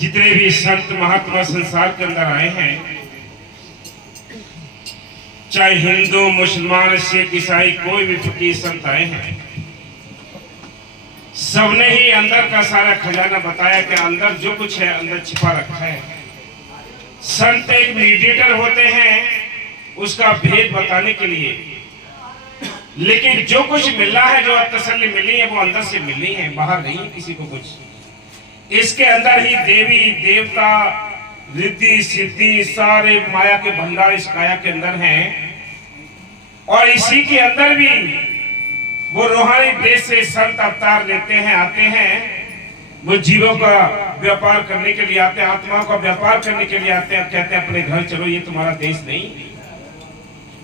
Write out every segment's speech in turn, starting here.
जितने भी संत महात्मा संसार के अंदर आए हैं, चाहे हिंदू मुसलमान सिख ईसाई कोई भी फकीर संत आए हैं, सबने ही अंदर का सारा खजाना बताया कि अंदर जो कुछ है अंदर छिपा रखा है। संत एक मीडिएटर होते हैं उसका भेद बताने के लिए, लेकिन जो कुछ मिलना है, जो तसल्ली मिली है वो अंदर से मिलनी है, बाहर नहीं है किसी को कुछ। इसके अंदर ही देवी देवता रिद्धि सिद्धि सारे माया के भंडार इस काया के अंदर हैं, और इसी के अंदर भी वो रूहानी देश से संत अवतार लेते हैं, आते हैं, वो जीवों का व्यापार करने के लिए आते हैं, आत्माओं का व्यापार करने के लिए आते हैं, कहते हैं अपने घर चलो, ये तुम्हारा देश नहीं।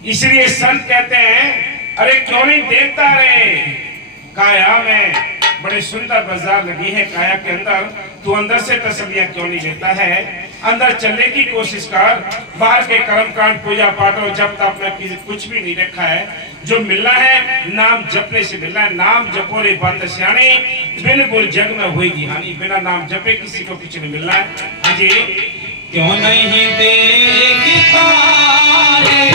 इसलिए संत कहते हैं अरे क्यों नहीं देखता रे, काया में बड़े सुंदर बाजार लगी है काया के अंदर, तू अंदर से तसल्लियां क्यों नहीं लेता है, अंदर चलने की कोशिश कर। बाहर के कर्मकांड पूजा पाठ और जब तक अपना कुछ भी नहीं रखा है, जो मिलना है नाम जपने से मिलना है। नाम जपो रे बात सियाने, बिन गुर जग में होगी हानि, बिना नाम जपे किसी को कुछ नहीं मिलना है। जी क्यों नहीं देखता रे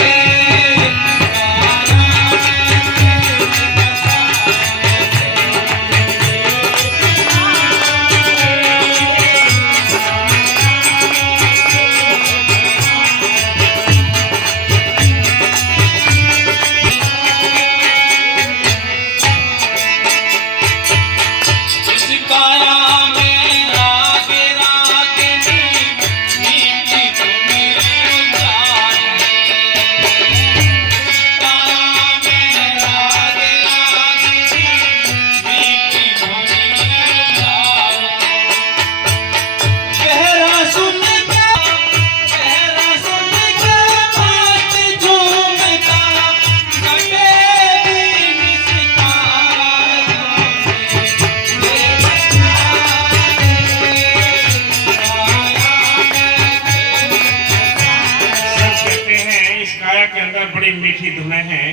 के अंदर बड़ी मीठी धुनें हैं,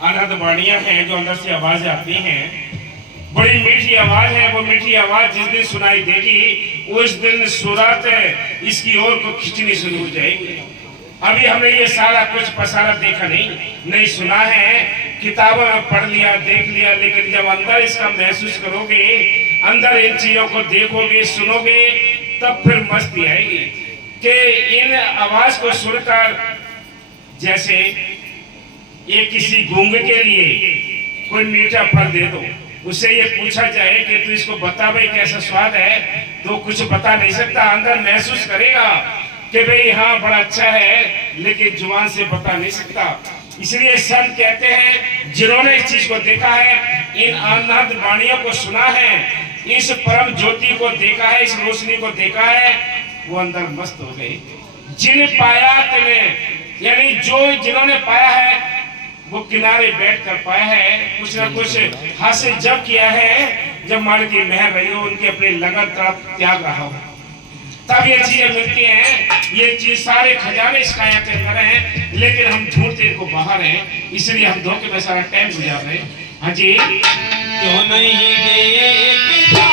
अनहद वाणियां हैं जो अंदर से आवाज आती हैं, बड़ी मीठी आवाज है। वो मीठी आवाज जिस दिन सुनाई देगी उस दिन सूरत इसकी ओर को खींचनी शुरू हो जाएगी। अभी हमने ये सारा कुछ पसारा देखा नहीं सुना है, किताबों में पढ़ लिया देख लिया, लेकिन जब अंदर इसका महसूस करोगे, अंदर इन चीजों को देखोगे सुनोगे, तब फिर मस्ती आएगी कि इन आवाज को सुनकर जैसे ये किसी गूंगे के लिए कोई मीठा फल दे दो, उससे ये पूछा जाए कि तू इसको बता भाई कैसा स्वाद है, तो कुछ बता नहीं सकता, अंदर महसूस करेगा कि भाई हाँ बड़ा अच्छा है, लेकिन जुबान से बता नहीं सकता। इसलिए संत कहते हैं जिन्होंने इस चीज को देखा है, इन अनहद वाणियों को सुना है, इस परम ज्योति को देखा है, इस रोशनी को देखा है, वो अंदर मस्त हो गए। जिन पाया तेने, यानी जो जिन्होंने पाया है वो किनारे बैठ कर पाया है, कुछ ना कुछ हासिल जब किया है, जब मालिक की मेहर रही हो, उनके अपने लगन तरफ त्याग रहा हो, तब ये चीजें मिलती हैं। ये चीज सारे खजाने इस काया के अंदर हैं, लेकिन हम ढूंढते इनको बाहर हैं, इसलिए हम धोखे में सारा टाइम गुजार रहे हैं। हाँ जी, क्यों नहीं देखता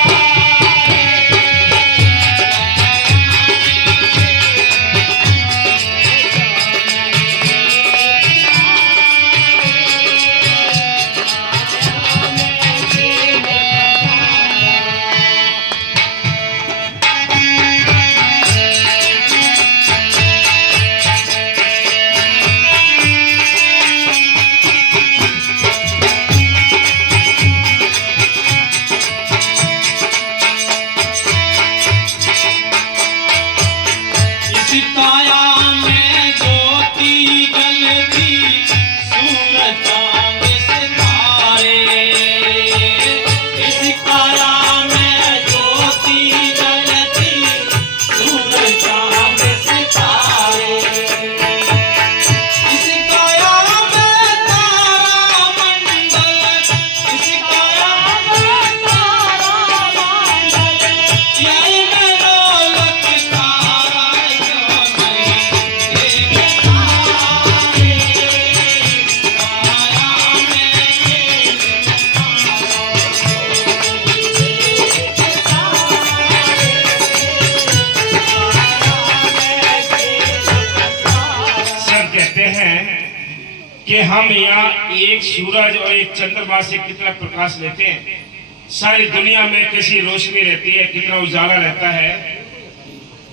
कि हम यहाँ एक सूरज और एक चंद्रमा से कितना प्रकाश लेते हैं। सारी दुनिया में कैसी रोशनी रहती है, कितना उजाला रहता है,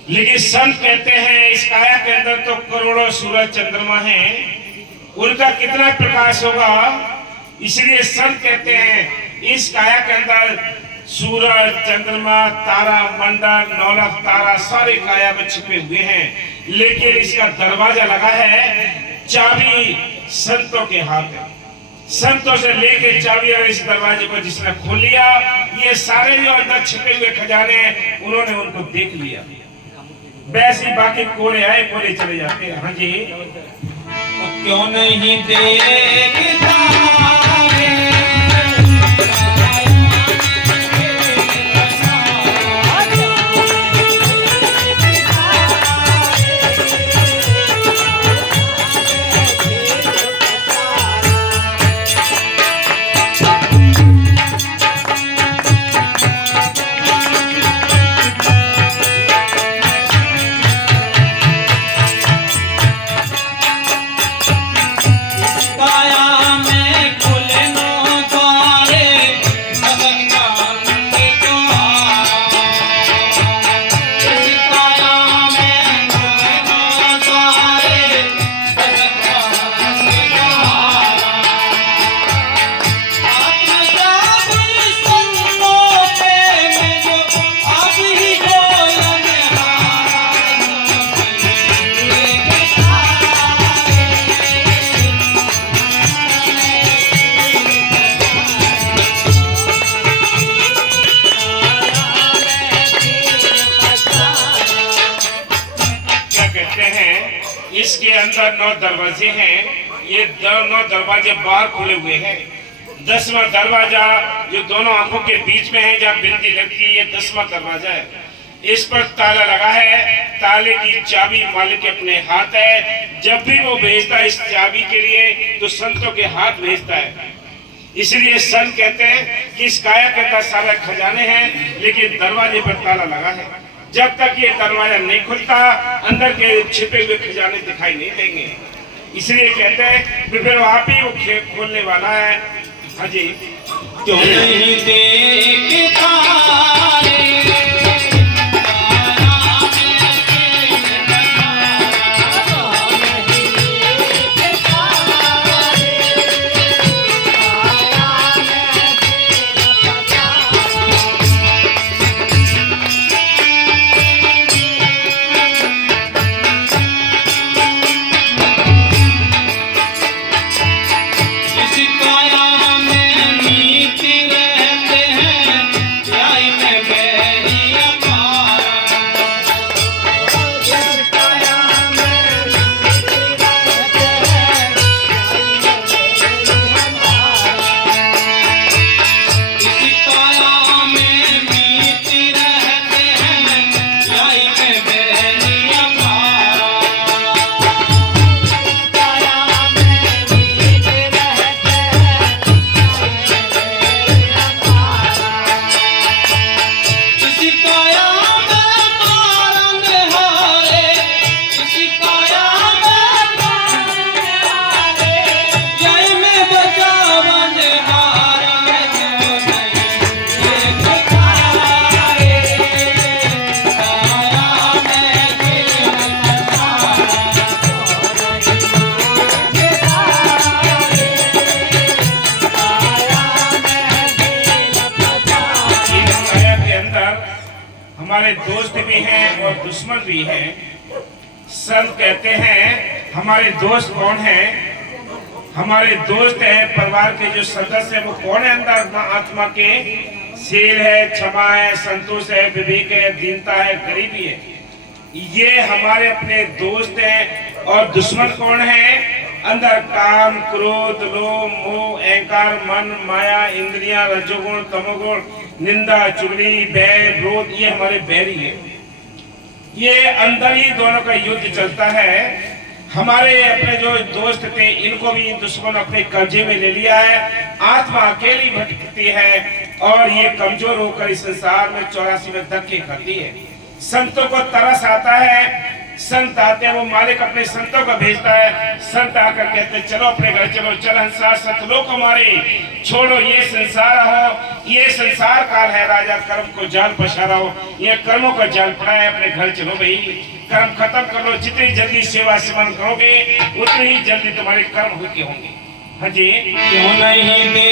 लेकिन संत कहते हैं इस काया के अंदर तो करोड़ों सूरज चंद्रमा हैं, उनका कितना प्रकाश होगा। इसलिए संत कहते हैं इस काया के अंदर सूरज, चंद्रमा, तारा मंडल, नौलख तारा सारे काया में छिपे हुए हैं, लेकिन इसका दरवाजा लगा है, चाबी संतों के हाथ है। संतों से लेके चाबी और इस दरवाजे को जिसने खोल लिया, ये सारे जो अंदर छिपे हुए खजाने हैं उन्होंने उनको देख लिया। वैसे बाकी कोड़े आए कोड़े चले जाते हैं। हाँ जी, क्यों नहीं देखता इसके अंदर 9 दरवाजे हैं। ये 9 दरवाजे बाहर खुले हुए हैं। 10वां दरवाजा जो दोनों आंखों के बीच में है, जहाँ बिंदी लगती है, ये 10वां दरवाजा है। इस पर ताला लगा है। ताले की चाबी मालिक के अपने हाथ है। जब भी वो भेजता है इस चाबी के लिए तो संतों के हाथ भेजता है। इसलिए संत कहते हैं कि इस काया के अंदर सारे खजाने हैं, लेकिन दरवाजे पर ताला लगा है। जब तक ये दरवाजा नहीं खुलता अंदर के छिपे हुए खजाने दिखाई नहीं देंगे। इसलिए कहते हैं कि फिर आप ही वो खोलने वाला है। हाँ जी, क्यों नहीं देखता हमारे दोस्त भी हैं और दुश्मन भी हैं। संत कहते हैं हमारे दोस्त कौन हैं? हमारे दोस्त हैं परिवार के जो सदस्य हैं। वो कौन है? अंदर आत्मा के शील है, क्षमा है, संतोष है, विवेक है, दीनता है, गरीबी है। ये हमारे अपने दोस्त हैं। और दुश्मन कौन है? अंदर काम, क्रोध, लोभ, मोह, अहंकार, मन, माया, इंद्रियां, रजोगुण, तमोगुण, निंदा, चुगली, बैर, विरोध, ये हमारे बैरी है। ये अंदर ही दोनों का युद्ध चलता है। हमारे अपने जो दोस्त थे इनको भी दुश्मन अपने कब्जे में ले लिया है। आत्मा अकेली भटकती है और ये कमजोर होकर इस संसार में 84 में धक्के खाती है। संतों को तरस आता है। संत आते हैं, वो मालिक अपने संतों को भेजता है। संत आकर कहते हैं चलो अपने घर चलो, चल हंसा सतलोक हमारे, छोड़ो ये संसार हो, ये संसार काल है राजा, कर्म को जाल पसारा हो, ये कर्मों का जाल पड़ा है, अपने घर चलो भाई, कर्म खत्म कर लो। जितनी जल्दी सेवा सिमरन करोगे उतनी ही जल्दी तुम्हारे कर्म होते होंगे। हाँ जी, क्यों नहीं दे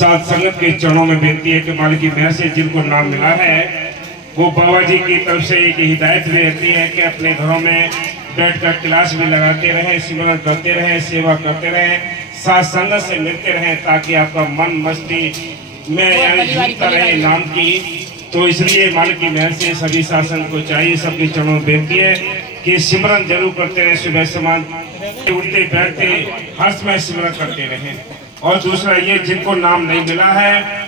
साथ संगत के चरणों में बेनती है कि मालिक की मेहर से जिनको नाम मिला है वो बाबा जी की तरफ से एक हिदायत भी रहती है कि अपने घरों में बैठकर क्लास भी लगाते रहे, सिमरन करते रहे, सेवा करते रहे, साथ संगत से मिलते रहे, ताकि आपका मन मस्ती में झूमता रहे नाम की। तो इसलिए मालिक की मेहर से सभी शासन को चाहिए, सबके चरणों में बेनती है कि सिमरन जरूर करते रहे, सुबह समान उठते बैठते हर समय सिमरन करते रहे। और दूसरा ये, जिनको नाम नहीं मिला है,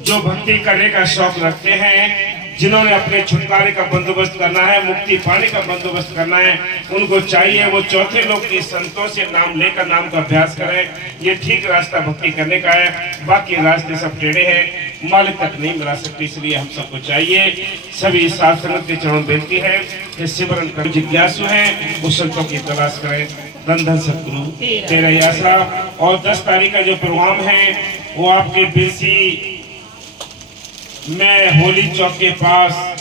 जो भक्ति करने का शौक रखते हैं, जिन्होंने अपने छुटकारे का बंदोबस्त करना है, मुक्ति पाने का बंदोबस्त करना है, उनको चाहिए वो चौथे लोग के संतों से नाम लेकर नाम का अभ्यास करें। ये ठीक रास्ता भक्ति करने का है, बाकी रास्ते सब टेढ़े हैं, मालिक तक नहीं मिला सकते। इसलिए हम सबको चाहिए, सभी साथ संगत के चरणों बेनती है कि सिमरन कर जिज्ञासु हैं वो संतों की तलाश करें। धन सतगुरु तेरा ही आसरा। और 10 तारीख का जो प्रोग्राम है वो आपके बिरसी में होली चौक के पास